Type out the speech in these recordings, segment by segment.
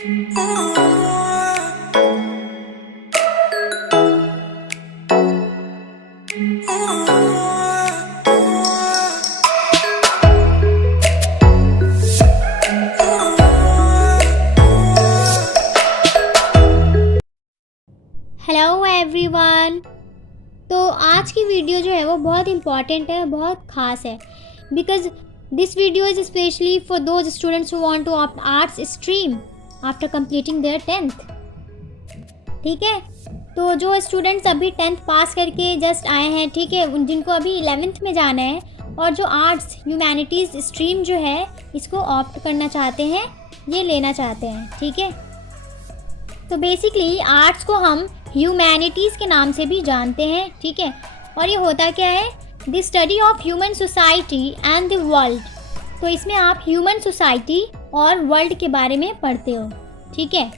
Hello everyone. तो आज की वीडियो जो है वो बहुत इम्पॉर्टेंट है, बहुत ख़ास है, because this video is specially for those students who want to opt arts stream after completing their 10th। ठीक है, तो जो स्टूडेंट्स अभी 10th पास करके जस्ट आए हैं, ठीक है, जिनको अभी 11th में जाना है और जो आर्ट्स ह्यूमैनिटीज़ स्ट्रीम जो है इसको ऑप्ट करना चाहते हैं, ये लेना चाहते हैं, ठीक है। तो बेसिकली आर्ट्स को हम ह्यूमैनिटीज़ के नाम से भी जानते हैं, ठीक है। और ये होता क्या है, the study of human society and the world. तो इसमें आप ह्यूमन सोसाइटी और वर्ल्ड के बारे में पढ़ते हो, ठीक है।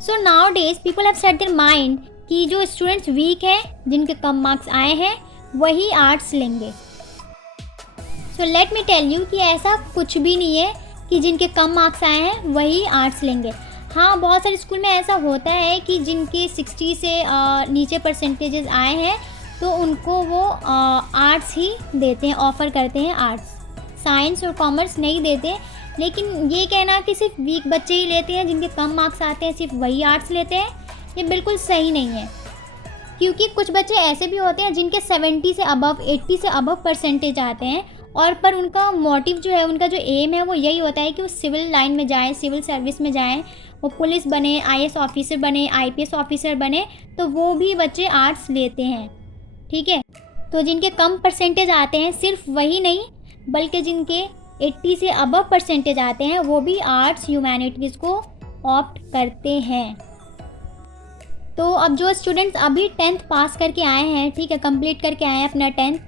So now days people have set their mind कि जो स्टूडेंट्स वीक हैं, जिनके कम मार्क्स आए हैं, वही आर्ट्स लेंगे। So let me tell you कि ऐसा कुछ भी नहीं है कि जिनके कम मार्क्स आए हैं वही आर्ट्स लेंगे। हाँ, बहुत सारे स्कूल में ऐसा होता है कि जिनके 60 से नीचे परसेंटेजेस आए हैं तो उनको वो आर्ट्स ही देते हैं, ऑफ़र करते हैं आर्ट्स। साइंस और कॉमर्स नहीं देते। लेकिन ये कहना कि सिर्फ वीक बच्चे ही लेते हैं, जिनके कम मार्क्स आते हैं सिर्फ वही आर्ट्स लेते हैं, ये बिल्कुल सही नहीं है। क्योंकि कुछ बच्चे ऐसे भी होते हैं जिनके 70 से अबव, 80 से अबव परसेंटेज आते हैं, और पर उनका मोटिव जो है, उनका जो एम है वो यही होता है कि वो सिविल लाइन में जाएँ, सिविल सर्विस में जाएँ, वो पुलिस बने, आईएएस ऑफिसर बने, आईपीएस ऑफिसर बने, तो वो भी बच्चे आर्ट्स लेते हैं, ठीक है। तो जिनके कम परसेंटेज आते हैं, सिर्फ वही नहीं बल्कि जिनके 80 से अबव परसेंटेज आते हैं, वो भी आर्ट्स ह्यूमैनिटीज़ को ऑप्ट करते हैं। तो अब जो स्टूडेंट्स अभी 10th पास करके आए हैं, ठीक है, कंप्लीट करके आए हैं अपना 10th,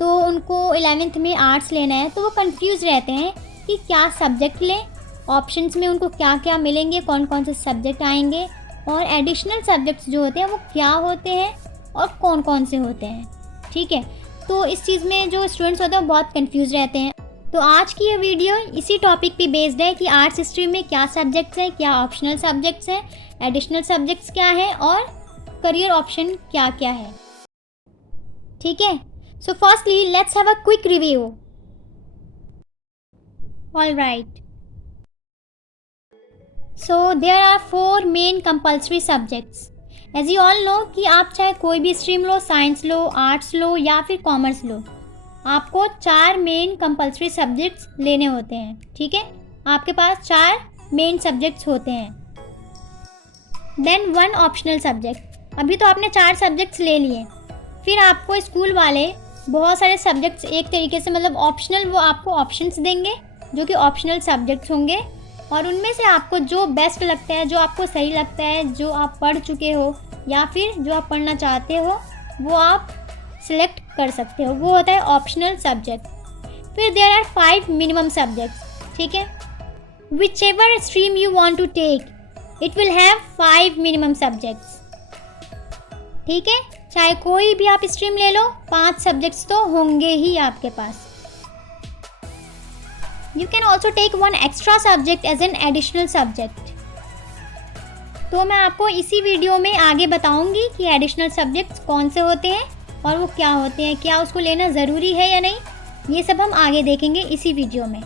तो उनको 11th में आर्ट्स लेना है, तो वो कंफ्यूज रहते हैं कि क्या सब्जेक्ट लें, ऑप्शंस में उनको क्या क्या मिलेंगे, कौन कौन से सब्जेक्ट आएंगे, और एडिशनल सब्जेक्ट्स जो होते हैं वो क्या होते हैं और कौन कौन से होते हैं, ठीक है। तो इस चीज़ में जो स्टूडेंट्स होते हैं वो बहुत कंफ्यूज रहते हैं। तो आज की ये वीडियो इसी टॉपिक पे बेस्ड है कि आर्ट्स स्ट्रीम में क्या सब्जेक्ट्स हैं, क्या ऑप्शनल सब्जेक्ट्स हैं, एडिशनल सब्जेक्ट्स क्या हैं, और करियर ऑप्शन क्या क्या है, ठीक है। So firstly let's have a quick review. All right, so there are 4 main compulsory subjects. As you all know कि आप चाहे कोई भी स्ट्रीम लो, साइंस लो, आर्ट्स लो या फिर कॉमर्स लो, आपको 4 मेन कंपल्सरी सब्जेक्ट्स लेने होते हैं, ठीक है। आपके पास 4 मेन सब्जेक्ट्स होते हैं, देन 1 ऑप्शनल सब्जेक्ट। अभी तो आपने 4 सब्जेक्ट्स ले लिए, फिर आपको स्कूल वाले बहुत सारे सब्जेक्ट्स एक तरीके से, मतलब ऑप्शनल, वो आपको ऑप्शंस देंगे जो कि ऑप्शनल सब्जेक्ट्स होंगे, और उनमें से आपको जो बेस्ट लगता है, जो आपको सही लगता है, जो आप पढ़ चुके हो या फिर जो आप पढ़ना चाहते हो, वो आप सिलेक्ट कर सकते हो, वो होता है ऑप्शनल सब्जेक्ट। फिर देयर आर 5 मिनिमम सब्जेक्ट्स, ठीक है। Whichever stream you want to take, it will have 5 minimum subjects, ठीक है। चाहे कोई भी आप स्ट्रीम ले लो, 5 सब्जेक्ट्स तो होंगे ही आपके पास। You can also take 1 extra subject as an additional subject। तो मैं आपको इसी वीडियो में आगे बताऊंगी कि एडिशनल सब्जेक्ट्स कौन से होते हैं और वो क्या होते हैं, क्या उसको लेना ज़रूरी है या नहीं, ये सब हम आगे देखेंगे इसी वीडियो में।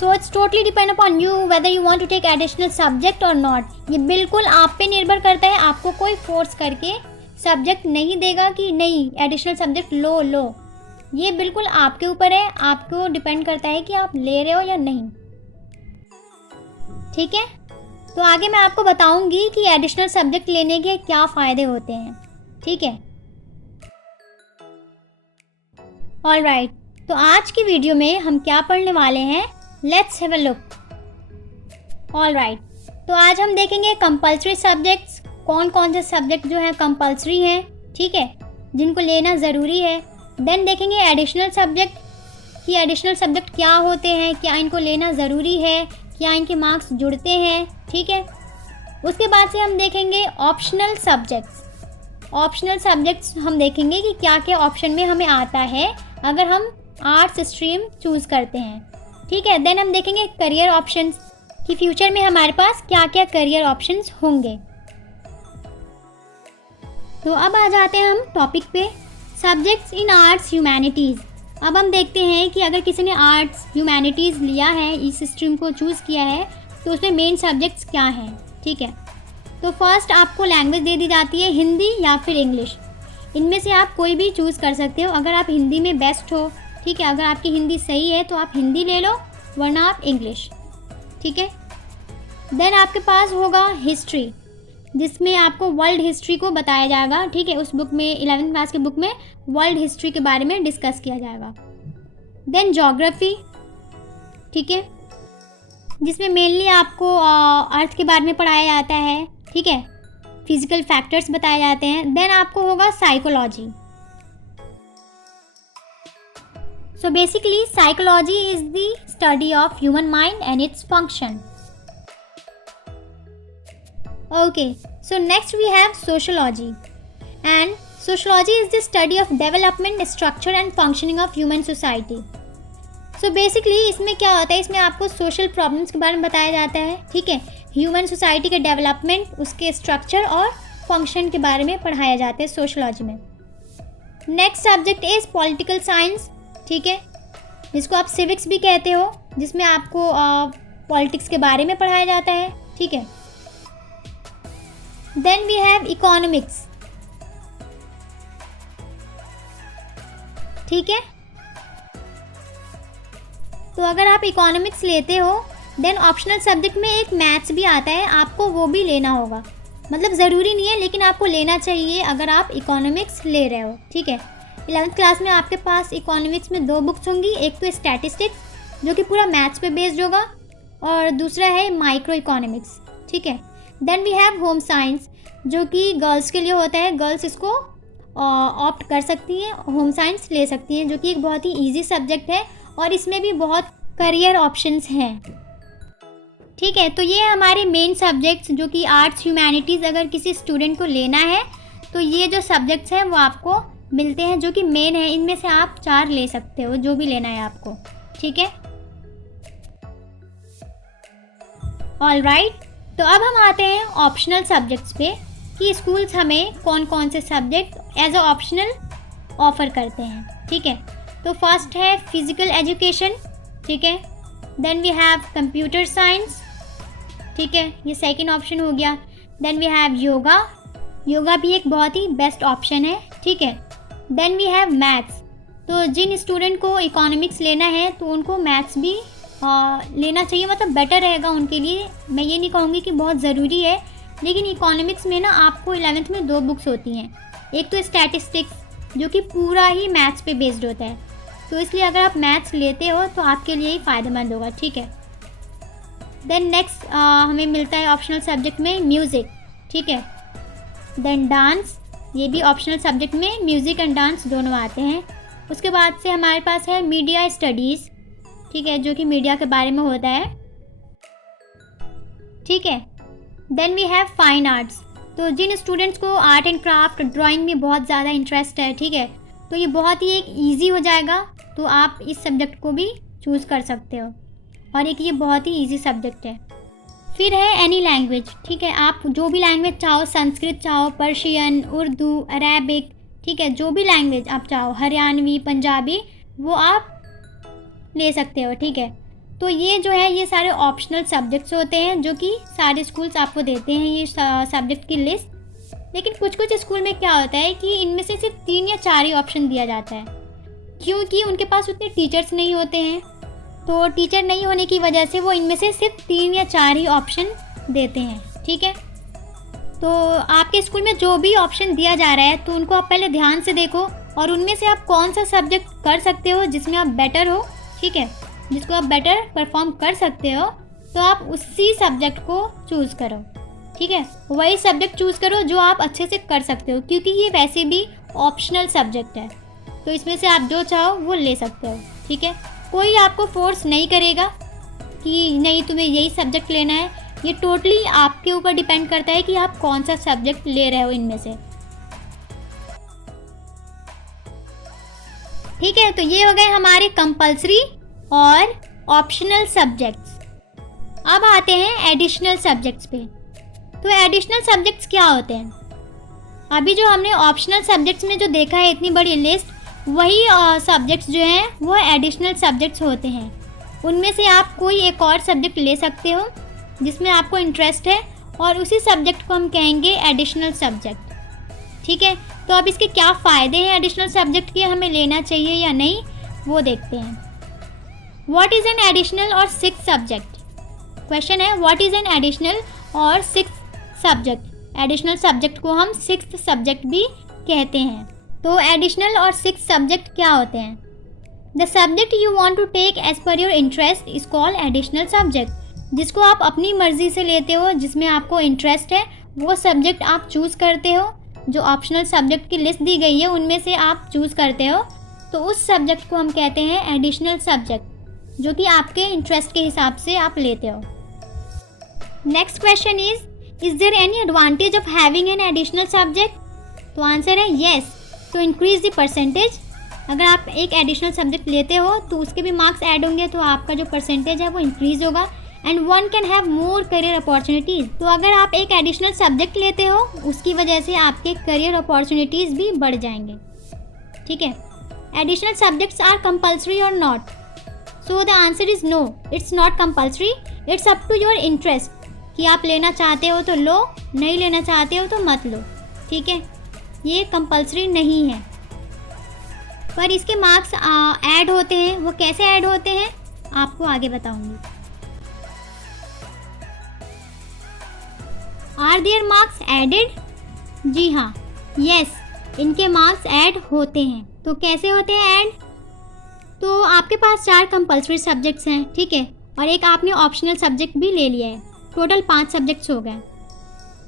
So it's totally depend upon you whether you want to take additional subject और नॉट। ये बिल्कुल आप पे निर्भर करता है, आपको कोई फोर्स करके सब्जेक्ट नहीं देगा कि नहीं एडिशनल सब्जेक्ट लो। ये बिल्कुल आपके ऊपर है, आपको डिपेंड करता है कि आप ले रहे हो या नहीं, ठीक है। तो आगे मैं आपको बताऊंगी कि एडिशनल सब्जेक्ट लेने के क्या फ़ायदे होते हैं, ठीक है। ऑल राइट, तो आज की वीडियो में हम क्या पढ़ने वाले हैं, let's have a look. All right, तो आज हम देखेंगे कंपल्सरी सब्जेक्ट्स, कौन कौन से सब्जेक्ट जो है कंपल्सरी हैं, ठीक है, जिनको लेना ज़रूरी है। देन देखेंगे एडिशनल सब्जेक्ट कि एडिशनल सब्जेक्ट क्या होते हैं, क्या इनको लेना ज़रूरी है, क्या इनके मार्क्स जुड़ते हैं, ठीक है। उसके बाद से हम देखेंगे ऑप्शनल सब्जेक्ट्स। ऑप्शनल सब्जेक्ट्स हम देखेंगे कि क्या क्या ऑप्शन में हमें आता है अगर हम आर्ट्स स्ट्रीम चूज़ करते हैं, ठीक है। देन हम देखेंगे करियर ऑप्शंस। कि फ्यूचर में हमारे पास क्या क्या करियर ऑप्शंस होंगे। तो अब आ जाते हैं हम टॉपिक पे, सब्जेक्ट्स इन आर्ट्स ह्यूमैनिटीज़। अब हम देखते हैं कि अगर किसी ने आर्ट्स ह्यूमैनिटीज़ लिया है, इस स्ट्रीम को चूज़ किया है, तो उसमें मेन सब्जेक्ट्स क्या हैं। ठीक है, तो फर्स्ट आपको लैंग्वेज दे दी जाती है हिंदी या फिर इंग्लिश। इनमें से आप कोई भी चूज़ कर सकते हो। अगर आप हिंदी में बेस्ट हो, ठीक है, अगर आपकी हिंदी सही है तो आप हिंदी ले लो, वरना आप इंग्लिश। ठीक है, देन आपके पास होगा हिस्ट्री, जिसमें आपको वर्ल्ड हिस्ट्री को बताया जाएगा। ठीक है, उस बुक में 11th क्लास की बुक में वर्ल्ड हिस्ट्री के बारे में डिस्कस किया जाएगा। देन ज्योग्राफी, ठीक है, जिसमें मेनली आपको अर्थ के बारे में पढ़ाया जाता है। ठीक है, फिजिकल फैक्टर्स बताए जाते हैं। देन आपको होगा psychology. So basically psychology is the study of human mind and its function. Okay, so next we have sociology, and sociology is the study of development, structure and functioning of human society. So basically इसमें क्या होता है, इसमें आपको social problems के बारे में बताया जाता है। ठीक है, ह्यूमन सोसाइटी के डेवलपमेंट, उसके स्ट्रक्चर और फंक्शन के बारे में पढ़ाया जाता है सोशलॉजी में। Next subject is political science. ठीक है, जिसको आप सिविक्स भी कहते हो, जिसमें आपको पॉलिटिक्स के बारे में पढ़ाया जाता है। ठीक है, देन वी हैव इकोनॉमिक्स। ठीक है, तो अगर आप इकोनॉमिक्स लेते हो, देन ऑप्शनल सब्जेक्ट में एक मैथ्स भी आता है, आपको वो भी लेना होगा। मतलब ज़रूरी नहीं है, लेकिन आपको लेना चाहिए अगर आप इकोनॉमिक्स ले रहे हो। ठीक है, 11th क्लास में आपके पास इकोनॉमिक्स में 2 बुक्स होंगी, एक तो स्टैटिस्टिक्स जो कि पूरा मैथ्स पे बेस्ड होगा, और दूसरा है माइक्रो इकोनॉमिक्स। ठीक है, then we have home science, जो कि गर्ल्स के लिए होता है। गर्ल्स इसको ऑप्ट कर सकती हैं, होम साइंस ले सकती हैं, जो कि एक बहुत ही इजी सब्जेक्ट है और इसमें भी बहुत करियर ऑप्शंस हैं। ठीक है, तो ये हमारे मेन सब्जेक्ट्स जो कि आर्ट्स ह्यूमैनिटीज़ अगर किसी स्टूडेंट को लेना है तो ये जो सब्जेक्ट्स हैं वो आपको मिलते हैं, जो कि मेन है। इनमें से आप 4 ले सकते हो, जो भी लेना है आपको। ठीक है, ऑलराइट, तो अब हम आते हैं ऑप्शनल सब्जेक्ट्स पे कि स्कूल्स हमें कौन कौन से subject as a optional offer करते हैं। ठीक है, तो फर्स्ट है फिज़िकल एजुकेशन। ठीक है, then we have computer science. ठीक है, ये सेकंड ऑप्शन हो गया। Then we have yoga, yoga भी एक बहुत ही बेस्ट ऑप्शन है। ठीक है, देन वी हैव मैथ्स, तो जिन स्टूडेंट को इकोनॉमिक्स लेना है तो उनको मैथ्स भी लेना चाहिए, मतलब बेटर रहेगा उनके लिए। मैं ये नहीं कहूँगी कि बहुत ज़रूरी है, लेकिन इकोनॉमिक्स में ना आपको 11th में 2 बुक्स होती हैं, एक तो स्टैटिस्टिक्स जो कि पूरा ही मैथ्स पे बेस्ड होता है, तो इसलिए अगर आप मैथ्स लेते हो तो आपके लिए ही फ़ायदेमंद होगा। ठीक है, देन नेक्स्ट हमें मिलता है ऑप्शनल सब्जेक्ट में म्यूज़िक। ठीक है, देन डांस, ये भी ऑप्शनल सब्जेक्ट में म्यूज़िक एंड डांस दोनों आते हैं। उसके बाद से हमारे पास है मीडिया स्टडीज़। ठीक है, जो कि मीडिया के बारे में होता है। ठीक है, then we have fine arts, तो जिन स्टूडेंट्स को आर्ट एंड क्राफ्ट, ड्राइंग में बहुत ज़्यादा इंटरेस्ट है, ठीक है, तो ये बहुत ही एक ईजी हो जाएगा, तो आप इस सब्जेक्ट को भी चूज़ कर सकते हो, और एक ये बहुत ही ईजी सब्जेक्ट है। फिर है एनी लैंग्वेज। ठीक है, आप जो भी लैंग्वेज चाहो, संस्कृत चाहो, पर्शियन, उर्दू, अरेबिक, ठीक है, जो भी लैंग्वेज आप चाहो, हरियाणवी, पंजाबी, वो आप ले सकते हो। ठीक है, तो ये जो है ये सारे ऑप्शनल सब्जेक्ट्स होते हैं जो कि सारे स्कूल्स आपको देते हैं ये सब्जेक्ट की लिस्ट। लेकिन कुछ कुछ स्कूल में क्या होता है कि इनमें से सिर्फ 3 या 4 ही ऑप्शन दिया जाता है, क्योंकि उनके पास उतने टीचर्स नहीं होते हैं। तो टीचर नहीं होने की वजह से वो इनमें से सिर्फ 3 या 4 ही ऑप्शन देते हैं। ठीक है, तो आपके स्कूल में जो भी ऑप्शन दिया जा रहा है तो उनको आप पहले ध्यान से देखो, और उनमें से आप कौन सा सब्जेक्ट कर सकते हो जिसमें आप बेटर हो। ठीक है, जिसको आप बेटर परफॉर्म कर सकते हो, तो आप उसी सब्जेक्ट को चूज़ करो। ठीक है, वही सब्जेक्ट चूज़ करो जो आप अच्छे से कर सकते हो, क्योंकि ये वैसे भी ऑप्शनल सब्जेक्ट है, तो इसमें से आप जो चाहो वो ले सकते हो। ठीक है, कोई आपको फोर्स नहीं करेगा कि नहीं तुम्हें यही सब्जेक्ट लेना है। ये टोटली आपके ऊपर डिपेंड करता है कि आप कौन सा सब्जेक्ट ले रहे हो इनमें से। ठीक है, तो ये हो गए हमारे कंपल्सरी और ऑप्शनल सब्जेक्ट्स। अब आते हैं एडिशनल सब्जेक्ट्स पे। तो एडिशनल सब्जेक्ट्स क्या होते हैं? अभी जो हमने ऑप्शनल सब्जेक्ट्स में जो देखा है इतनी बड़ी लिस्ट, वही सब्जेक्ट्स जो हैं वो एडिशनल सब्जेक्ट्स होते हैं। उनमें से आप कोई एक और सब्जेक्ट ले सकते हो जिसमें आपको इंटरेस्ट है, और उसी सब्जेक्ट को हम कहेंगे एडिशनल सब्जेक्ट। ठीक है, तो अब इसके क्या फ़ायदे हैं एडिशनल सब्जेक्ट के, हमें लेना चाहिए या नहीं, वो देखते हैं। व्हाट इज़ एन एडिशनल और सिक्स्थ सब्जेक्ट? क्वेश्चन है, व्हाट इज़ एन एडिशनल और सिक्स्थ सब्जेक्ट। एडिशनल सब्जेक्ट को हम सिक्स्थ सब्जेक्ट भी कहते हैं। तो एडिशनल और सिक्स्थ सब्जेक्ट क्या होते हैं? The subject you want to take as per your interest is called additional subject. जिसको आप अपनी मर्जी से लेते हो, जिसमें आपको इंटरेस्ट है, वो सब्जेक्ट आप चूज़ करते हो। जो ऑप्शनल सब्जेक्ट की लिस्ट दी गई है उनमें से आप चूज़ करते हो, तो उस सब्जेक्ट को हम कहते हैं एडिशनल सब्जेक्ट, जो कि आपके इंटरेस्ट के हिसाब से आप लेते हो। Next question is there any advantage of having an additional subject? तो आंसर है yes, to increase the percentage. अगर आप एक एडिशनल सब्जेक्ट लेते हो तो उसके भी मार्क्स ऐड होंगे, तो आपका जो परसेंटेज है वो इंक्रीज होगा। And one can have more career opportunities. तो अगर आप एक एडिशनल सब्जेक्ट लेते हो, उसकी वजह से आपके करियर अपॉर्चुनिटीज़ भी बढ़ जाएंगे। ठीक है, additional subjects are compulsory or not? So the answer is no, it's not compulsory, it's up to your interest कि आप लेना चाहते हो तो लो, नहीं लेना चाहते हो तो मत लो। ठीक है, ये कंपल्सरी नहीं है, पर इसके मार्क्स ऐड होते हैं। वो कैसे ऐड होते हैं आपको आगे बताऊंगी। Are there marks added? जी हाँ, यस, इनके मार्क्स ऐड होते हैं। तो कैसे होते हैं ऐड? तो आपके पास 4 कंपल्सरी सब्जेक्ट्स हैं, ठीक है, और एक आपने ऑप्शनल सब्जेक्ट भी ले लिया है, टोटल 5 सब्जेक्ट्स हो गए।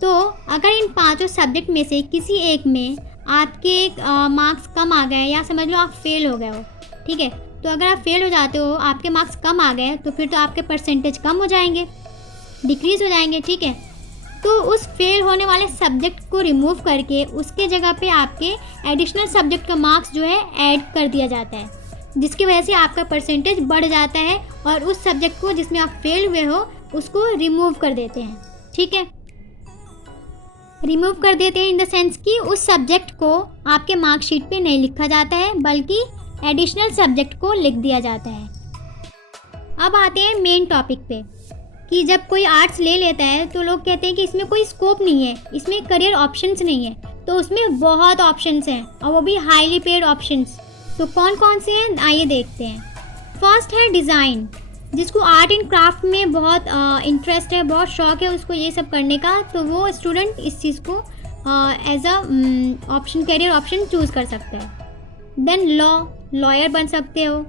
तो अगर इन 5 सब्जेक्ट में से किसी एक में आपके मार्क्स कम आ गए, या समझ लो आप फेल हो गए हो, ठीक है, तो अगर आप फेल हो जाते हो, आपके मार्क्स कम आ गए, तो फिर तो आपके परसेंटेज कम हो जाएंगे, डिक्रीज़ हो जाएंगे। ठीक है, तो उस फेल होने वाले सब्जेक्ट को रिमूव करके उसके जगह पे आपके एडिशनल सब्जेक्ट का मार्क्स जो है ऐड कर दिया जाता है, जिसकी वजह से आपका परसेंटेज बढ़ जाता है, और उस सब्जेक्ट को जिसमें आप फेल हुए हो उसको रिमूव कर देते हैं। ठीक है, रिमूव कर देते हैं इन द सेंस कि उस सब्जेक्ट को आपके मार्कशीट पे नहीं लिखा जाता है, बल्कि एडिशनल सब्जेक्ट को लिख दिया जाता है। अब आते हैं मेन टॉपिक पे, कि जब कोई आर्ट्स ले लेता है तो लोग कहते हैं कि इसमें कोई स्कोप नहीं है, इसमें करियर ऑप्शंस नहीं है। तो उसमें बहुत ऑप्शंस हैं, और वो भी हाईली पेड ऑप्शंस। तो कौन कौन से हैं आइए देखते हैं। फर्स्ट है डिज़ाइन। जिसको आर्ट एंड क्राफ्ट में बहुत इंटरेस्ट है, बहुत शौक है उसको ये सब करने का, तो वो स्टूडेंट इस चीज़ को as a option, career option choose कर सकता है। देन लॉयर बन सकते हो।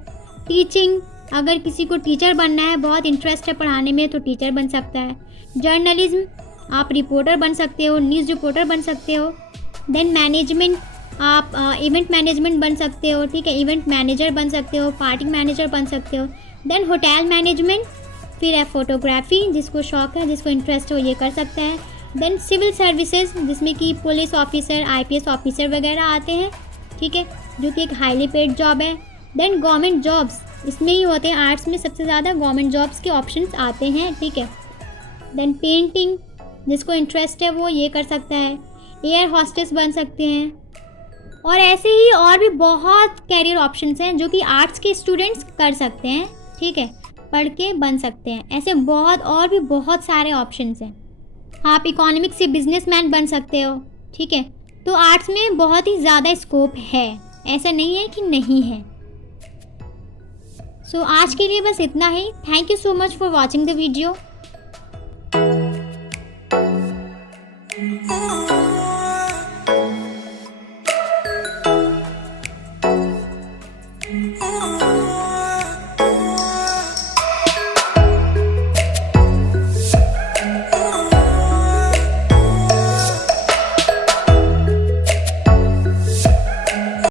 टीचिंग, अगर किसी को टीचर बनना है, बहुत इंटरेस्ट है पढ़ाने में, तो टीचर बन सकता है। जर्नलिज्म, आप रिपोर्टर बन सकते हो, न्यूज़ रिपोर्टर बन सकते हो। देन मैनेजमेंट, आप इवेंट मैनेजमेंट बन सकते हो, ठीक है, इवेंट मैनेजर बन सकते हो, पार्टी मैनेजर बन सकते हो। देन होटल मैनेजमेंट, फिर है फोटोग्राफी, जिसको शौक है, जिसको इंटरेस्ट हो ये कर सकता है। देन सिविल सर्विसेज, जिसमें कि पुलिस ऑफिसर, आईपीएस ऑफिसर वगैरह आते हैं, ठीक है, जो कि एक हाईली पेड जॉब है। देन गवर्नमेंट जॉब्स, इसमें ही होते हैं, आर्ट्स में सबसे ज़्यादा गवर्नमेंट जॉब्स के ऑप्शंस आते हैं, ठीक है। देन पेंटिंग, जिसको इंटरेस्ट है वो ये कर सकता है। एयर हॉस्टेस बन सकते हैं, और ऐसे ही और भी बहुत कैरियर ऑप्शंस हैं जो कि आर्ट्स के स्टूडेंट्स कर सकते हैं, ठीक है, पढ़ के बन सकते हैं। ऐसे बहुत और भी बहुत सारे ऑप्शंस हैं। आप इकोनॉमिक्स से बिजनेसमैन बन सकते हो, ठीक है। तो आर्ट्स में बहुत ही ज़्यादा स्कोप है, ऐसा नहीं है कि नहीं है। सो आज के लिए बस इतना ही। Thank you so much for watching the video.